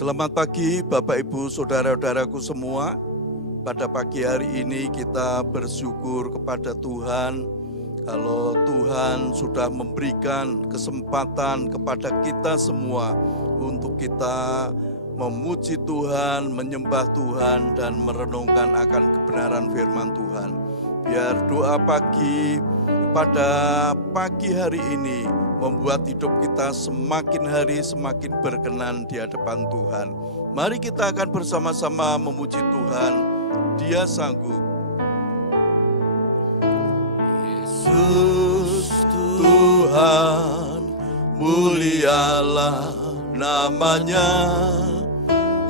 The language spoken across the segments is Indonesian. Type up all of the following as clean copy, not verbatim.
Selamat pagi Bapak Ibu Saudara-saudaraku semua. Pada pagi hari ini kita bersyukur kepada Tuhan kalau Tuhan sudah memberikan kesempatan kepada kita semua untuk kita memuji Tuhan, menyembah Tuhan dan merenungkan akan kebenaran firman Tuhan. Biar doa pagi pada pagi hari ini membuat hidup kita semakin hari semakin berkenan di hadapan Tuhan. Mari kita akan bersama-sama memuji Tuhan. Dia sanggup. Yesus Tuhan, mulialah namanya.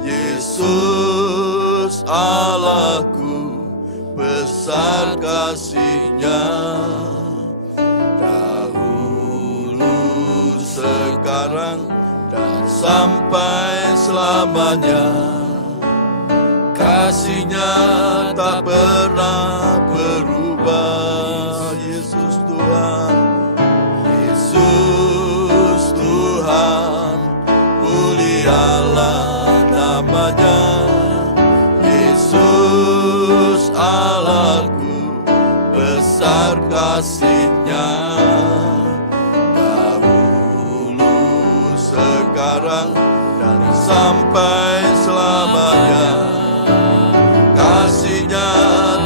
Yesus Allahku, besar kasih-Nya. Sekarang dan sampai selamanya, kasih-Nya tak pernah berubah. Yesus Tuhan, Yesus Tuhan, mulialah namanya. Yesus Allahku, besar kasih-Nya. Sekarang dan sampai selamanya, kasih-Nya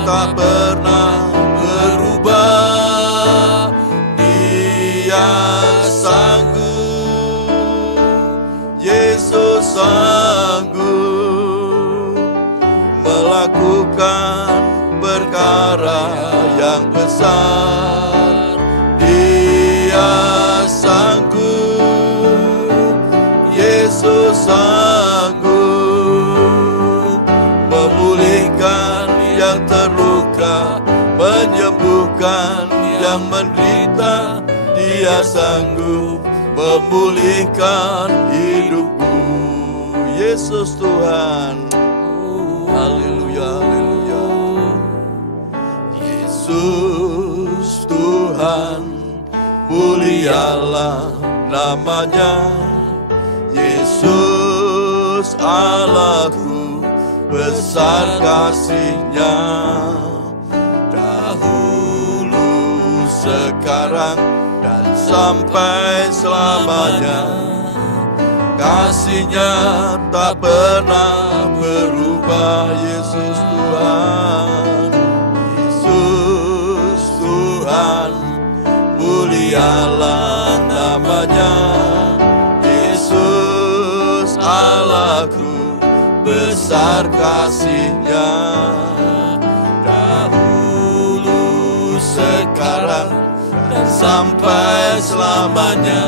tak pernah berubah. Dia sanggup, Yesus sanggup melakukan perkara yang besar. Dia sanggup, Yesus sanggup memulihkan yang terluka, menyembuhkan yang menderita. Dia sanggup memulihkan hidupku. Yesus Tuhan, haleluya, haleluya. Yesus Tuhan, mulialah namanya. Yesus Allahku, besar kasih-Nya. Dahulu, sekarang, dan sampai selamanya, kasih-Nya tak pernah berubah. Yesus Tuhan, Yesus Tuhan, mulialah namanya. Yesus Allahku, besar kasih-Nya. Dahulu, sekarang, dan sampai selamanya,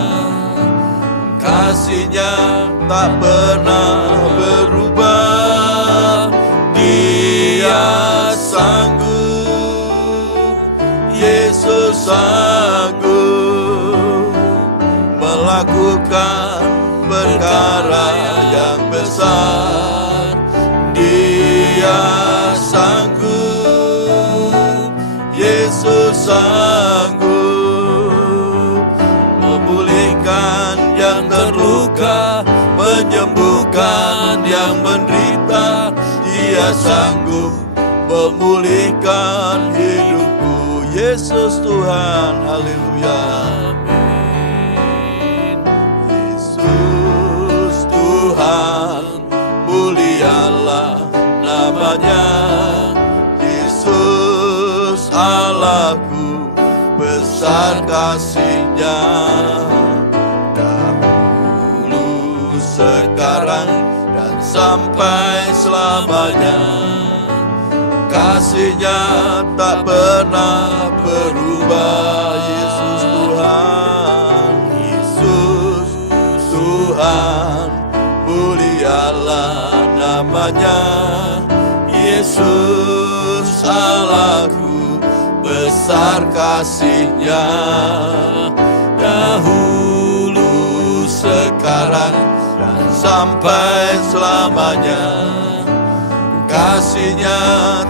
kasih-Nya tak pernah berubah. Dia sanggup, Yesus sanggup melakukan perkara yang besar. Dia sanggup, Yesus sanggup memulihkan yang terluka, menyembuhkan yang menderita. Dia sanggup memulihkan hidupku. Yesus Tuhan, haleluya. Tuhan, mulialah namanya. Yesus Allahku, besar kasih-Nya. Dahulu, sekarang, dan sampai selamanya, kasih-Nya tak pernah berubah. Yesus Tuhan, Yesus Tuhan, mulialah namanya. Yesus Allahku, besar kasih-Nya. Dahulu, sekarang, dan sampai selamanya, kasih-Nya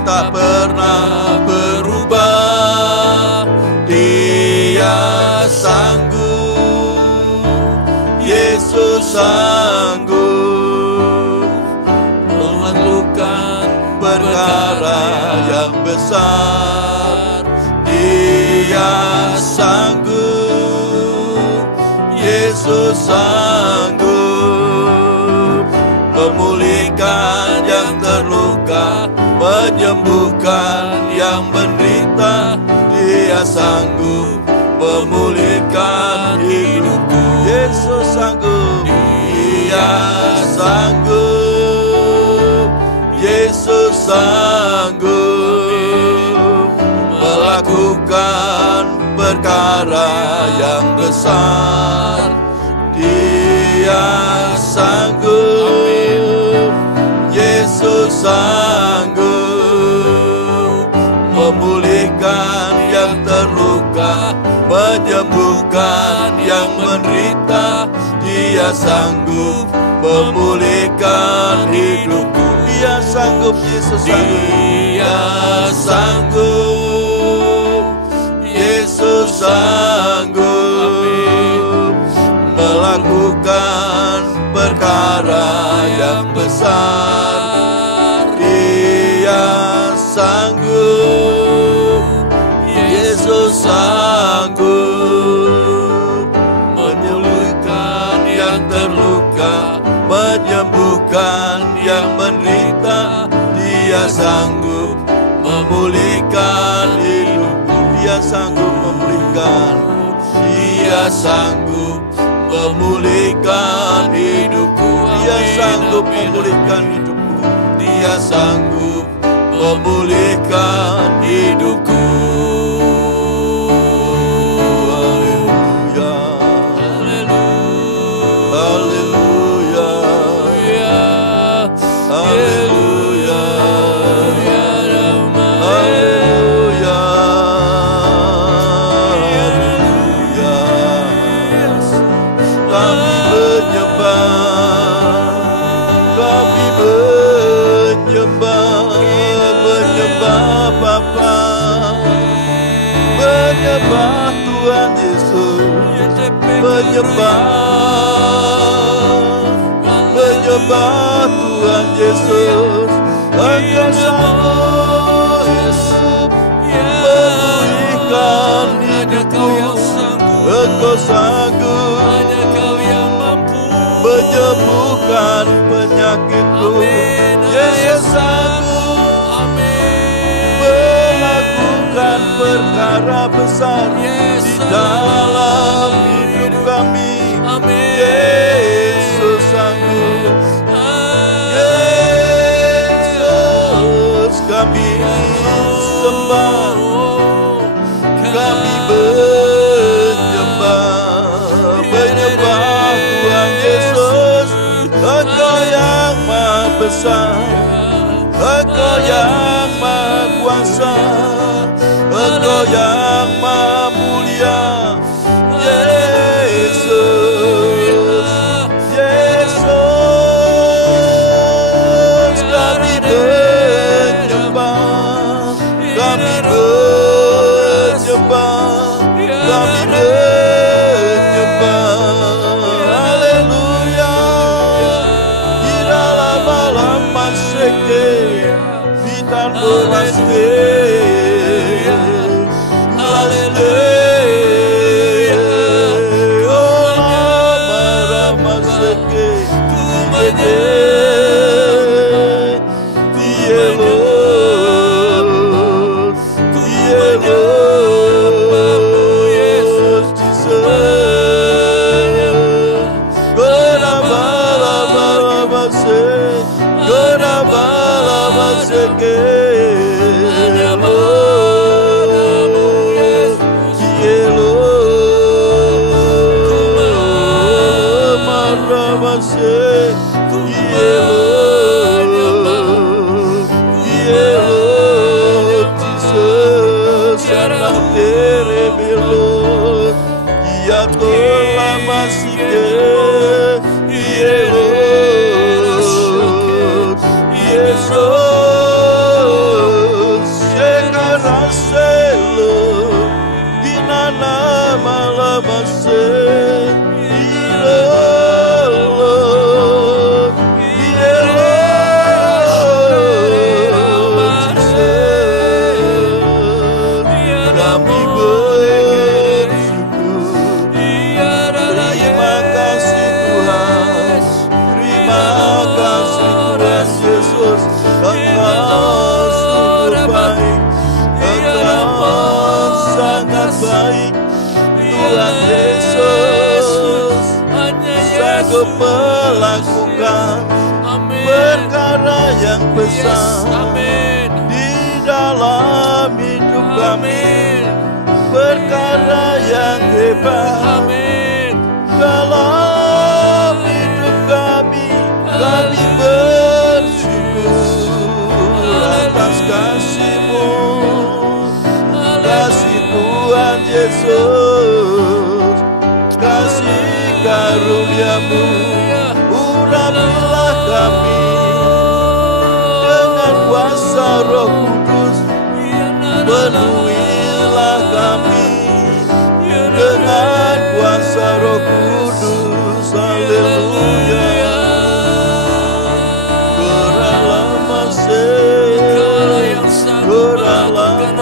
tak pernah berubah. Dia sanggup, Yesus sanggup besar. Dia sanggup, Yesus sanggup memulihkan yang terluka, menyembuhkan yang menderita. Dia sanggup memulihkan hidupku. Yesus sanggup, Dia sanggup, Yesus sanggup melakukan perkara yang besar. Dia sanggup, Yesus sanggup memulihkan yang terluka, menyembuhkan yang menderita. Dia sanggup memulihkan hidupku. Dia sanggup, Yesus sanggup. Dia sanggup, Yesus sanggup melakukan perkara yang besar. Dia sanggup, Yesus sanggup menyembuhkan yang terluka, menyembuhkan yang menderita. Dia sanggup memulihkan hidupku. Dia sanggup memulihkan. Dia sanggup memulihkan hidupku. Dia sanggup memulihkan hidupku. Dia sanggup memulihkan hidupku. Menyembah Tuhan Yesus, menyembah Tuhan Yesus. Engkau sanggup memulihkan hidupku. Engkau sanggup menyembuhkan penyakitku. Yesus sanggup melakukan perkara besar di dalam hidup kami. Yesus sanggup. Yesus kami sembah, kami menyembah Tuhan Yesus. Engkau yang maha besar, Engkau yang maha kuasa, Engkau yang maha mulia. Yesus, Yesus, kami menyembah, kami menyembah, kami menyembah. Haleluya. Di dalam malam maseke, di tanpa untuk melakukan perkara yang besar di dalam hidup kami, perkara yang hebat dalam hidup kami. Kami bersyukur atas kasih-Mu, kasih Tuhan Yesus, kasih karunia-Mu. Urapilah kami dengan kuasa Roh Kudus, penuhilah kami dengan kuasa Roh Kudus. Haleluya. Engkaulah yang sanggup melakukan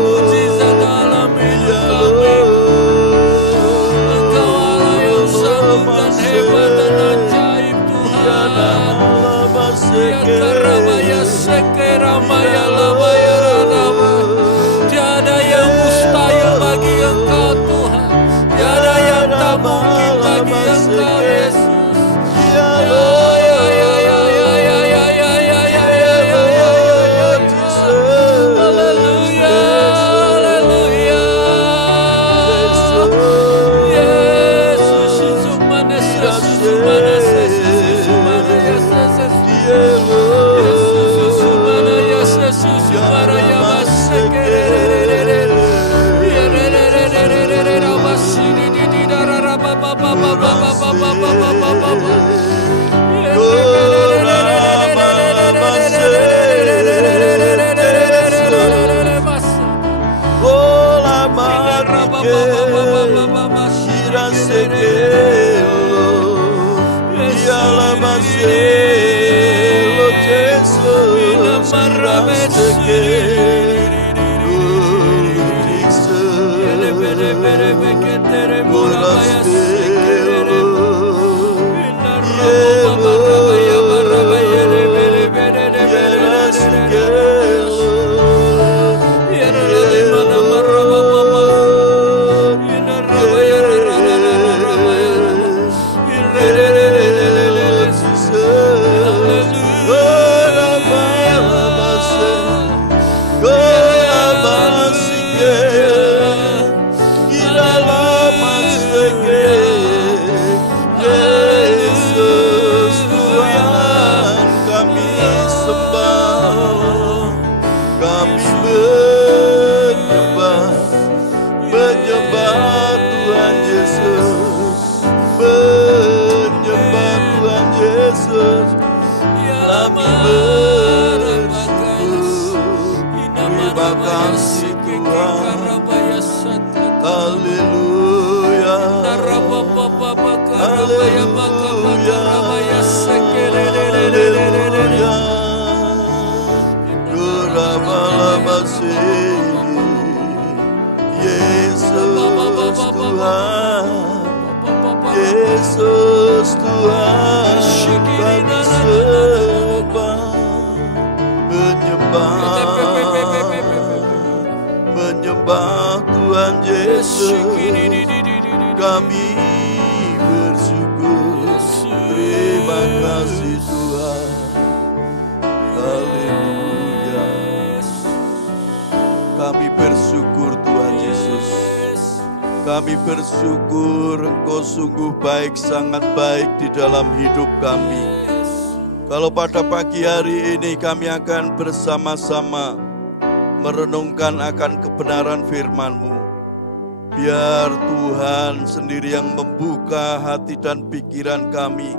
mukjizat dalam hidup kami. Engkaulah yang sanggup dan hebat dan ajaib Tuhan. Yakarabaya sekeramaya labaya radaba. Tiada yang mustahil bagi Engkau Tuhan. Tiada yang tak mungkin bagi Engkau Yesus. Yesus Tuhan, kami sembah, menyembah Tuhan Yesus. Kami bersyukur, terima kasih Tuhan. Haleluya. Kami bersyukur Tuhan Yesus. Kami bersyukur Engkau sungguh baik, sangat baik di dalam hidup kami. Kalau pada pagi hari ini kami akan bersama-sama merenungkan akan kebenaran firman-Mu. Biar Tuhan sendiri yang membuka hati dan pikiran kami,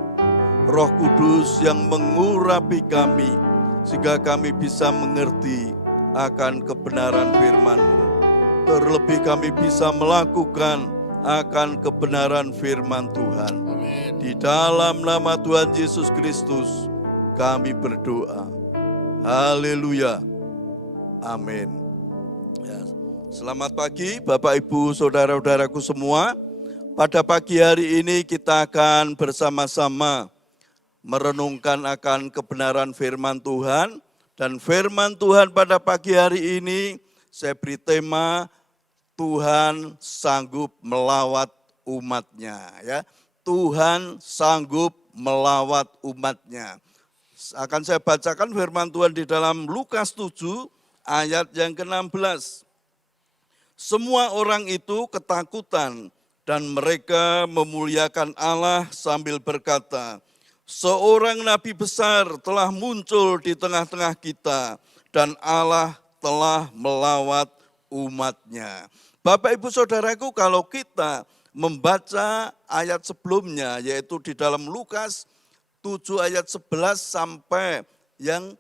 Roh Kudus yang mengurapi kami, sehingga kami bisa mengerti akan kebenaran firman-Mu. Terlebih kami bisa melakukan akan kebenaran firman Tuhan. Amin. Di dalam nama Tuhan Yesus Kristus kami berdoa. Haleluya. Amin. Ya. Selamat pagi Bapak Ibu Saudara-saudaraku semua. Pada pagi hari ini kita akan bersama-sama merenungkan akan kebenaran firman Tuhan. Dan firman Tuhan pada pagi hari ini saya beri tema Tuhan sanggup melawat umatnya, ya. Tuhan sanggup melawat umatnya. Akan saya bacakan firman Tuhan di dalam Lukas 7 ayat yang ke-16. Semua orang itu ketakutan dan mereka memuliakan Allah sambil berkata, seorang nabi besar telah muncul di tengah-tengah kita dan Allah telah melawat umatnya. Bapak Ibu Saudaraku, kalau kita membaca ayat sebelumnya yaitu di dalam Lukas 7 ayat 11 sampai yang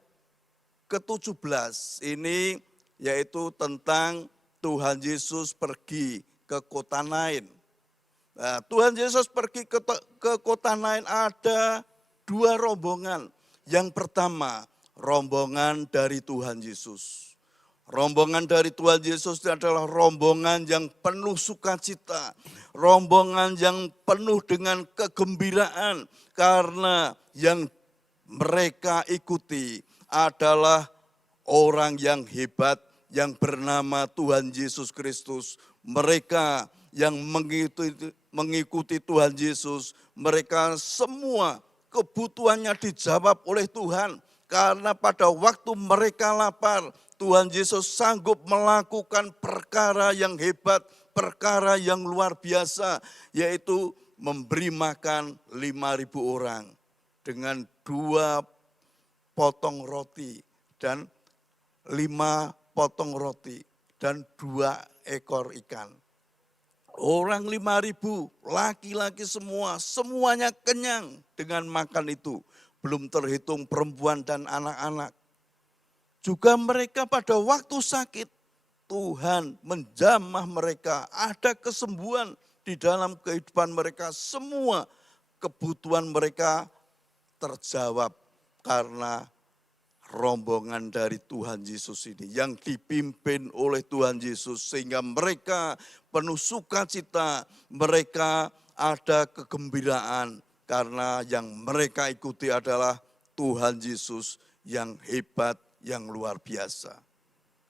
ke-17, ini yaitu tentang Tuhan Yesus pergi ke kota Nain. Nah, Tuhan Yesus pergi ke kota Nain, ada dua rombongan. Yang pertama, rombongan dari Tuhan Yesus. Rombongan dari Tuhan Yesus adalah rombongan yang penuh sukacita, rombongan yang penuh dengan kegembiraan, karena yang mereka ikuti adalah orang yang hebat yang bernama Tuhan Yesus Kristus. Mereka yang mengikuti Tuhan Yesus, mereka semua kebutuhannya dijawab oleh Tuhan. Karena pada waktu mereka lapar, Tuhan Yesus sanggup melakukan perkara yang hebat, perkara yang luar biasa, yaitu memberi makan 5.000 orang dengan 2 potong roti dan 5 potong roti dan 2 ekor ikan. Orang 5.000, laki-laki semua, semuanya kenyang dengan makan itu. Belum terhitung perempuan dan anak-anak. Juga mereka pada waktu sakit, Tuhan menjamah mereka, ada kesembuhan di dalam kehidupan mereka. Semua kebutuhan mereka terjawab karena rombongan dari Tuhan Yesus ini yang dipimpin oleh Tuhan Yesus, sehingga mereka penuh sukacita, mereka ada kegembiraan karena yang mereka ikuti adalah Tuhan Yesus yang hebat, yang luar biasa.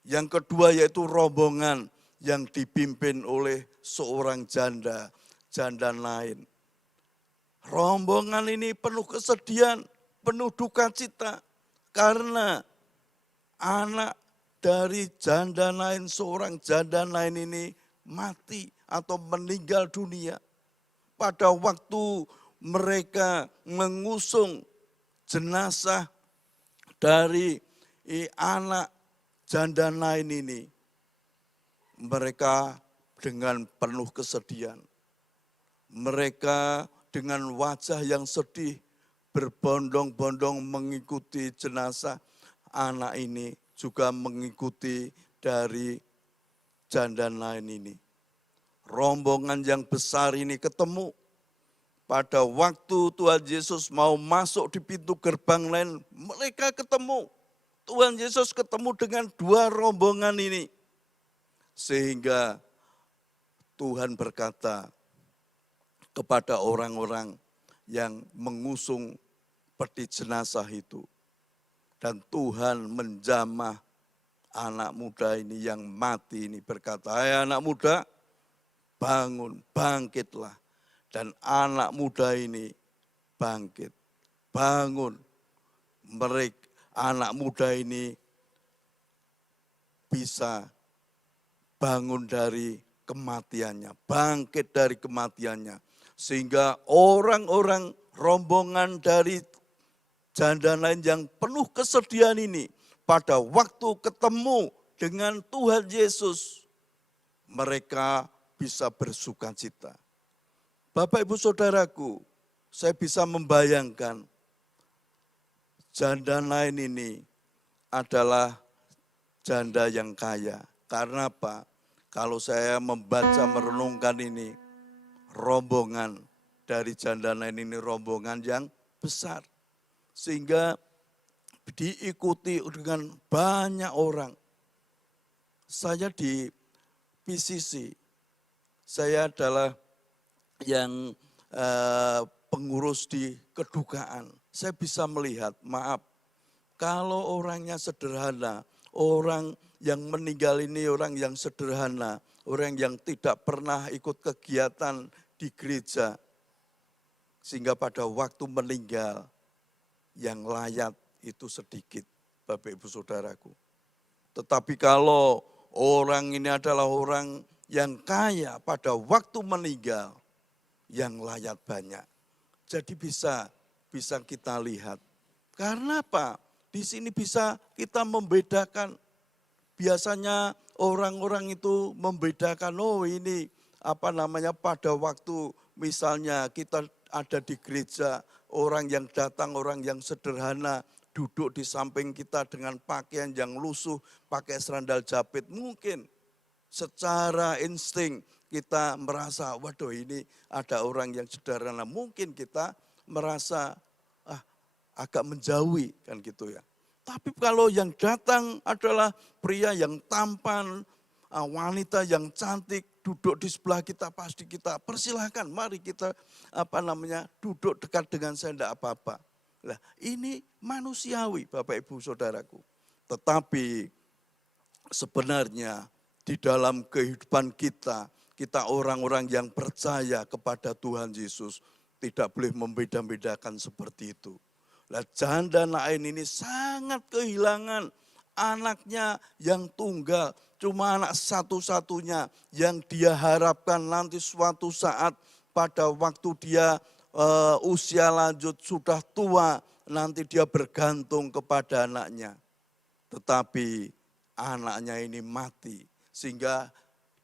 Yang kedua yaitu rombongan yang dipimpin oleh seorang janda lain. Rombongan ini penuh kesedihan, penuh duka cita, karena anak dari janda lain, seorang janda lain ini mati atau meninggal dunia. Pada waktu mereka mengusung jenazah dari anak janda lain ini, mereka dengan penuh kesedihan. Mereka dengan wajah yang sedih, berbondong-bondong mengikuti jenazah anak ini, juga mengikuti dari janda lain ini. Rombongan yang besar ini ketemu. Pada waktu Tuhan Yesus mau masuk di pintu gerbang lain, mereka ketemu. Tuhan Yesus ketemu dengan 2 rombongan ini. Sehingga Tuhan berkata kepada orang-orang yang mengusung peti jenazah itu. Dan Tuhan menjamah anak muda ini yang mati ini, berkata, hai anak muda, bangun, bangkitlah. Dan anak muda ini bangkit, bangun. Anak muda ini bisa bangun dari kematiannya, bangkit dari kematiannya. Sehingga orang-orang rombongan dari janda lain yang penuh kesedihan ini, pada waktu ketemu dengan Tuhan Yesus, mereka bisa bersukacita. Bapak Ibu Saudaraku, saya bisa membayangkan janda lain ini adalah janda yang kaya. Karena apa? Kalau saya membaca, merenungkan ini, rombongan dari janda lain ini rombongan yang besar. Sehingga diikuti dengan banyak orang. Saya di PCC, saya adalah yang pengurus di kedukaan. Saya bisa melihat, maaf, kalau orangnya sederhana, orang yang meninggal ini orang yang sederhana, orang yang tidak pernah ikut kegiatan di gereja, sehingga pada waktu meninggal yang layak itu sedikit, Bapak Ibu Saudaraku. Tetapi kalau orang ini adalah orang yang kaya, pada waktu meninggal yang layak banyak. Jadi bisa kita lihat. Karena apa? Di sini bisa kita membedakan. Biasanya orang-orang itu membedakan, oh ini pada waktu misalnya kita ada di gereja, orang yang datang, orang yang sederhana, duduk di samping kita dengan pakaian yang lusuh, pakai serandal jepit. Mungkin secara insting kita merasa, waduh ini ada orang yang sederhana. Mungkin kita merasa agak menjauhi kan gitu ya. Tapi kalau yang datang adalah pria yang tampan, wanita yang cantik, duduk di sebelah kita, pasti kita persilahkan, mari kita duduk dekat dengan saya, tidak apa-apa. Nah, ini manusiawi Bapak Ibu Saudaraku. Tetapi sebenarnya di dalam kehidupan kita orang-orang yang percaya kepada Tuhan Yesus tidak boleh membeda-bedakan seperti itu. Nah, janda Nain ini sangat kehilangan anaknya yang tunggal, cuma anak satu-satunya yang dia harapkan nanti suatu saat pada waktu dia usia lanjut sudah tua, nanti dia bergantung kepada anaknya. Tetapi anaknya ini mati sehingga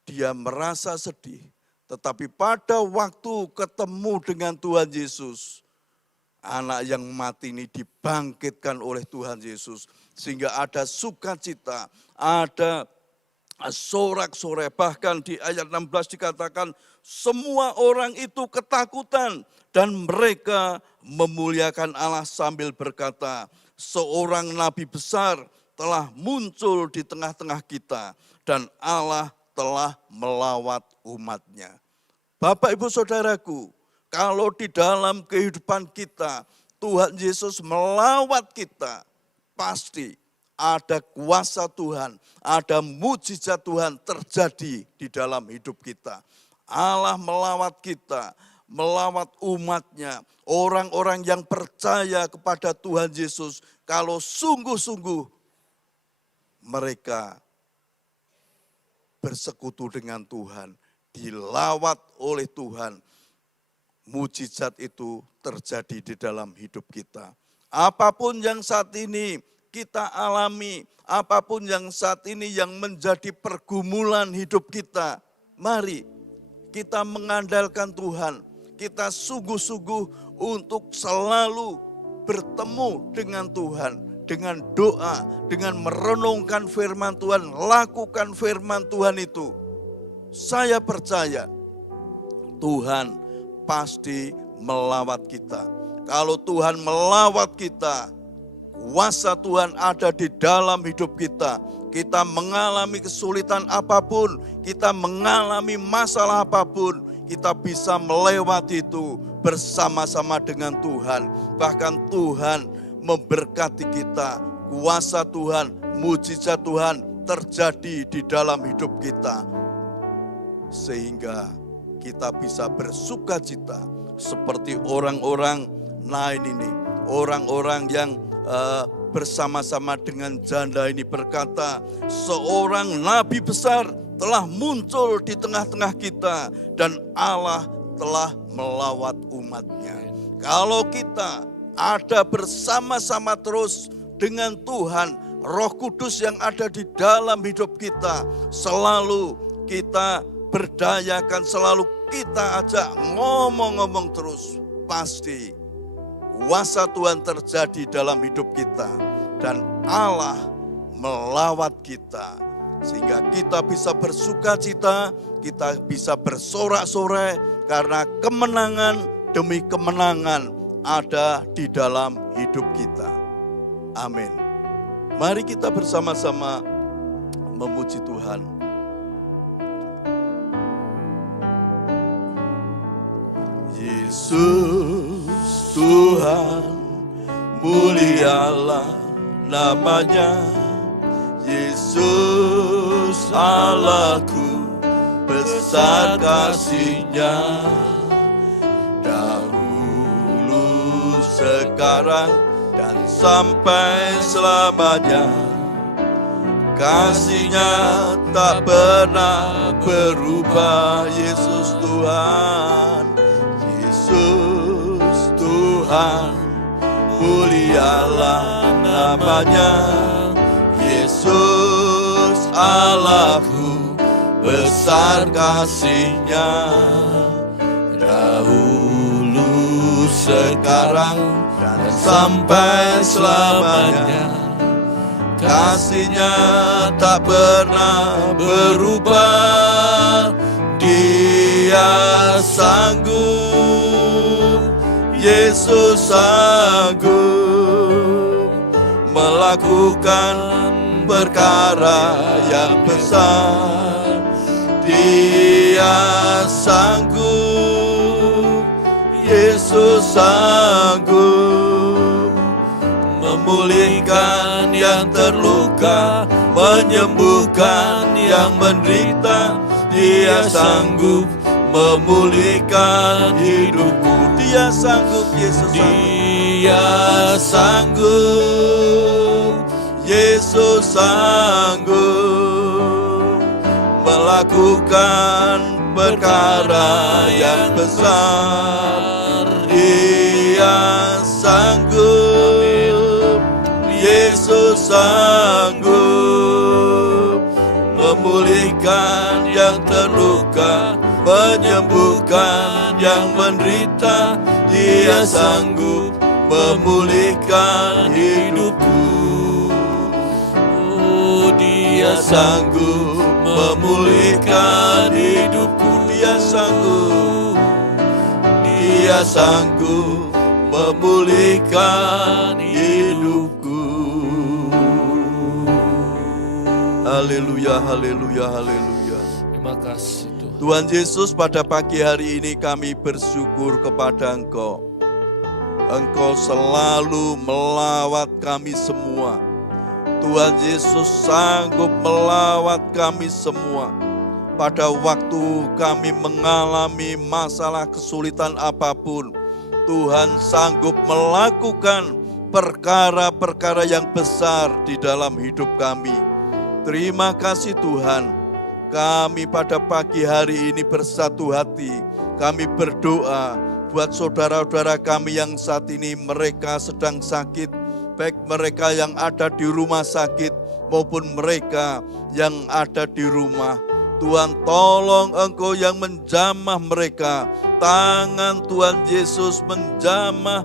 dia merasa sedih. Tetapi pada waktu ketemu dengan Tuhan Yesus, anak yang mati ini dibangkitkan oleh Tuhan Yesus. Sehingga ada sukacita, ada sorak-sorai. Bahkan di ayat 16 dikatakan, semua orang itu ketakutan dan mereka memuliakan Allah sambil berkata, seorang nabi besar telah muncul di tengah-tengah kita dan Allah telah melawat umatnya. Bapak Ibu Saudaraku, kalau di dalam kehidupan kita, Tuhan Yesus melawat kita, pasti ada kuasa Tuhan, ada mujizat Tuhan terjadi di dalam hidup kita. Allah melawat kita, melawat umatnya, orang-orang yang percaya kepada Tuhan Yesus, kalau sungguh-sungguh mereka bersekutu dengan Tuhan, dilawat oleh Tuhan, mujizat itu terjadi di dalam hidup kita. Apapun yang saat ini kita alami, apapun yang saat ini yang menjadi pergumulan hidup kita, mari kita mengandalkan Tuhan. Kita sungguh-sungguh untuk selalu bertemu dengan Tuhan. Dengan doa, dengan merenungkan firman Tuhan, lakukan firman Tuhan itu. Saya percaya Tuhan pasti melawat kita. Kalau Tuhan melawat kita, kuasa Tuhan ada di dalam hidup kita. Kita mengalami kesulitan apapun, kita mengalami masalah apapun, kita bisa melewati itu bersama-sama dengan Tuhan. Bahkan Tuhan memberkati kita, kuasa Tuhan, mujizat Tuhan terjadi di dalam hidup kita. Sehingga kita bisa bersukacita seperti orang-orang Nain ini. Orang-orang yang bersama-sama dengan janda ini berkata, seorang nabi besar telah muncul di tengah-tengah kita dan Allah telah melawat umatnya. Kalau kita ada bersama-sama terus dengan Tuhan, Roh Kudus yang ada di dalam hidup kita, selalu kita berdayakan, selalu kita ajak ngomong-ngomong terus, pasti kuasa Tuhan terjadi dalam hidup kita dan Allah melawat kita. Sehingga kita bisa bersukacita, kita bisa bersorak-sorai karena kemenangan demi kemenangan ada di dalam hidup kita. Amin. Mari kita bersama-sama memuji Tuhan. Yesus Tuhan, mulialah namanya. Yesus Allahku, besar kasih-Nya. Dahulu, sekarang, dan sampai selamanya. Kasih-Nya tak pernah berubah. Yesus Tuhan, Yesus Tuhan, mulialah namanya. Yesus Allahku, besar kasih-Nya. Dahulu, sekarang, dan sampai selamanya. Kasih-Nya tak pernah berubah. Dia sanggup, Yesus sanggup melakukan perkara yang besar. Dia sanggup, Yesus sanggup memulihkan yang terluka, menyembuhkan yang menderita. Dia sanggup memulihkan hidupku. Dia sanggup, Yesus sanggup. Dia sanggup, Yesus sanggup melakukan perkara yang besar. Dia sanggup, Yesus sanggup memulihkan yang terluka, menyembuhkan yang menderita. Dia sanggup memulihkan hidupku. Oh, Dia sanggup memulihkan hidupku. Dia sanggup, Dia sanggup memulihkan hidupku. Haleluya, haleluya, haleluya. Terima kasih Tuhan. Tuhan Yesus, pada pagi hari ini kami bersyukur kepada Engkau. Engkau selalu melawat kami semua. Tuhan Yesus sanggup melawat kami semua. Pada waktu kami mengalami masalah kesulitan apapun, Tuhan sanggup melakukan perkara-perkara yang besar di dalam hidup kami. Terima kasih Tuhan. Kami pada pagi hari ini bersatu hati. Kami berdoa buat saudara-saudara kami yang saat ini mereka sedang sakit, baik mereka yang ada di rumah sakit maupun mereka yang ada di rumah. Tuhan, tolong Engkau yang menjamah mereka. Tangan Tuhan Yesus menjamah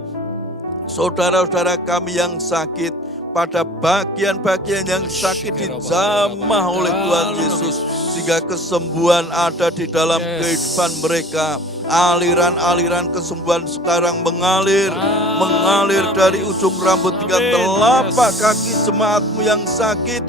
saudara-saudara kami yang sakit. Pada bagian-bagian yang sakit dijamah oleh Tuhan Yesus, sehingga kesembuhan ada di dalam kehidupan mereka. Aliran-aliran kesembuhan sekarang mengalir dari ujung rambut hingga telapak kaki jemaatmu yang sakit.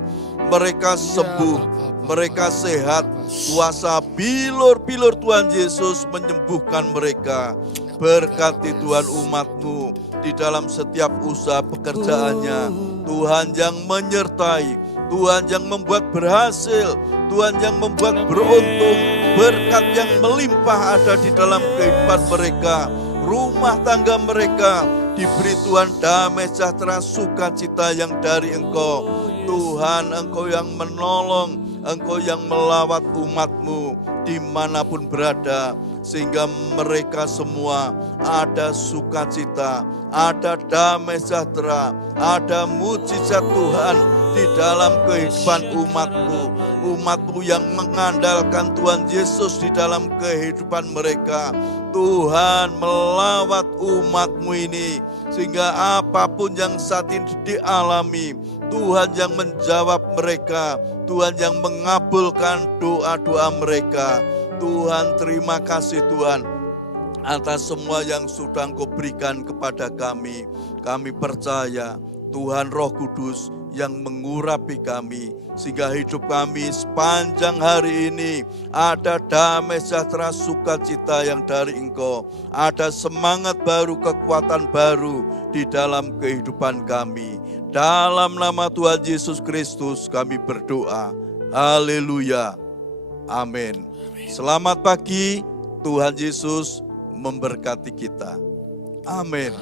Mereka sembuh, mereka sehat. Kuasa bilur-bilur Tuhan Yesus menyembuhkan mereka. Berkati Tuhan umat-Mu di dalam setiap usaha pekerjaannya. Tuhan yang menyertai, Tuhan yang membuat berhasil, Tuhan yang membuat beruntung. Berkat yang melimpah ada di dalam kehidupan mereka. Rumah tangga mereka diberi Tuhan damai sejahtera, sukacita yang dari Engkau. Tuhan, Engkau yang menolong, Engkau yang melawat umat-Mu dimanapun berada, sehingga mereka semua ada sukacita, ada damai sejahtera, ada mujizat Tuhan di dalam kehidupan umat-Mu. Umat-Mu yang mengandalkan Tuhan Yesus di dalam kehidupan mereka. Tuhan melawat umat-Mu ini, sehingga apapun yang saat ini dialami, Tuhan yang menjawab mereka, Tuhan yang mengabulkan doa-doa mereka. Tuhan, terima kasih Tuhan atas semua yang sudah Engkau berikan kepada kami. Kami percaya Tuhan Roh Kudus yang mengurapi kami, sehingga hidup kami sepanjang hari ini ada damai sejahtera, sukacita yang dari Engkau. Ada semangat baru, kekuatan baru di dalam kehidupan kami. Dalam nama Tuhan Yesus Kristus kami berdoa. Haleluya. Amin. Selamat pagi, Tuhan Yesus memberkati kita. Amin.